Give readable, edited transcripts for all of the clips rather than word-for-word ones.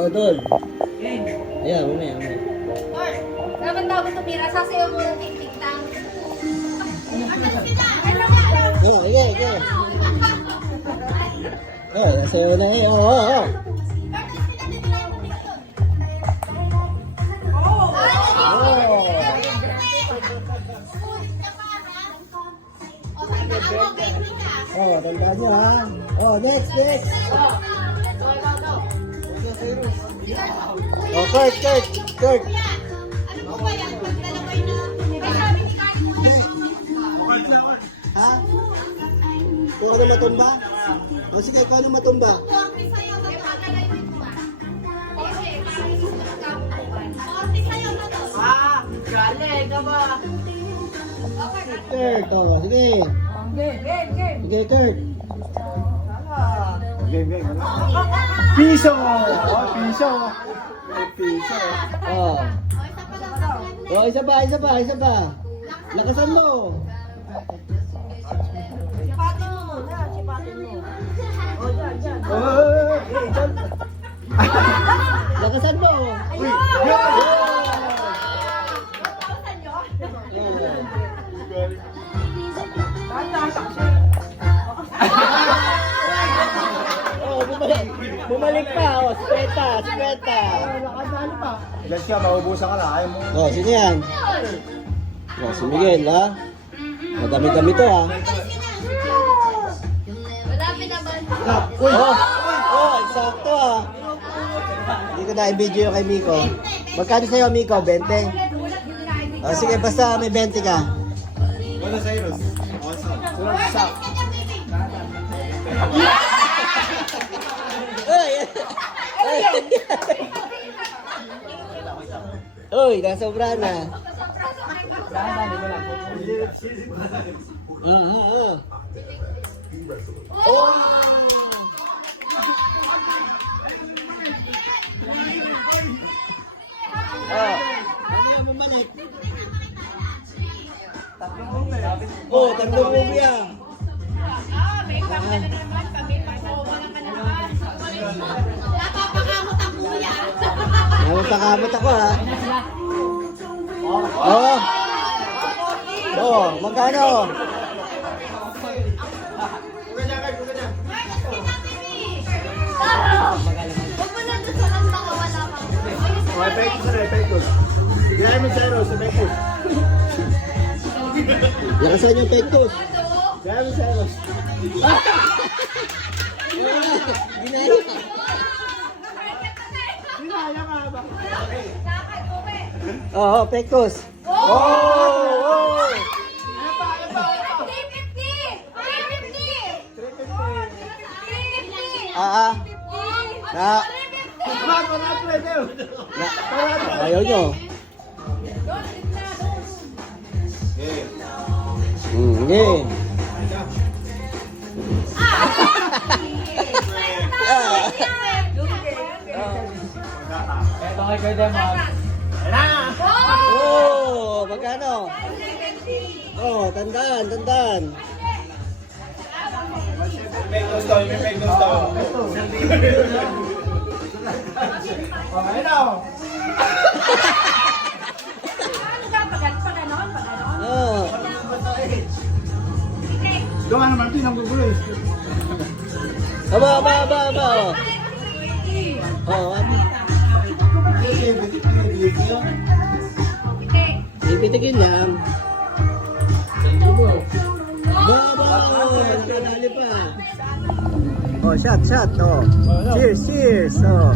Oh, doon. Ayan, mamaya. Hoy, dapat bago tumira, sasayaw mo ng tik-tik-tang. Oh, okay. Oh, nasayaw na eh. Oh. Oh, tandaan nyo ha. Oh, next. Oh, Kurt. Ano ba yan? Paglalaway na. May sabi ni Carlo. Ha? Kung ano matumba? Oh, sige, kung ano matumba? Galing ka ba? Kurt, oh, sige. Game. Sige, Kurt. Game. Piso! Oh, piso. Piso. Oh. Oh, isa pa. Lakasan mo. Sipatin mo muna. Sipatin mo. O, dyan. Oh! Lakasan mo. Ayun! Oh, bumalik pa. Oh, 50. Ilan siya, maubusan ka na. Ayaw mo. Oh, sino yan? Oh, si Miguel, ha? Madami-dami to, ha? Malapit na ba? Oh, sakto, ha? Hindi ko na-video yung kay Miko. Magkano sa'yo, Miko? 20? Oh, sige, basta may 20 ka. Wala sa Eros. Sulat sa. Uy, nasobra na. Oh! Bumalik. Oh, tatlong movie yan. May pangka na naman. Pag-ipasawa ka na naman. Napapakamot ang kuya. Napakamot ako, ha? Oh! Oh, magkano? Huwag mo na doon sa lang baka wala pa. Oh, epektos. Ginaya mo sa Eros, epektos. Lakasan yung pektos. Ginaya mo sa Eros. Ginaya. Ginaya ka ba? Oo, pektos. Oh! 350! Ah. Na. Ayaw nyo. Game. Ito kay Kuya Demon. Oh, magkano? Oh, tandaan. Epektos to, epektos to. Oh, ayun. Oh. Doon ano, Martin, ang gugulo eh. Aba. Oh, Ibitigin lang. Nadali pa. Oh, shot. Oh. Cheers. Oh.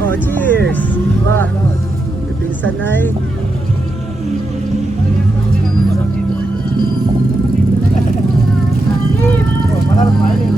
Oh, cheers. Ba. Pinsan na eh. Oh, makarap pa rin.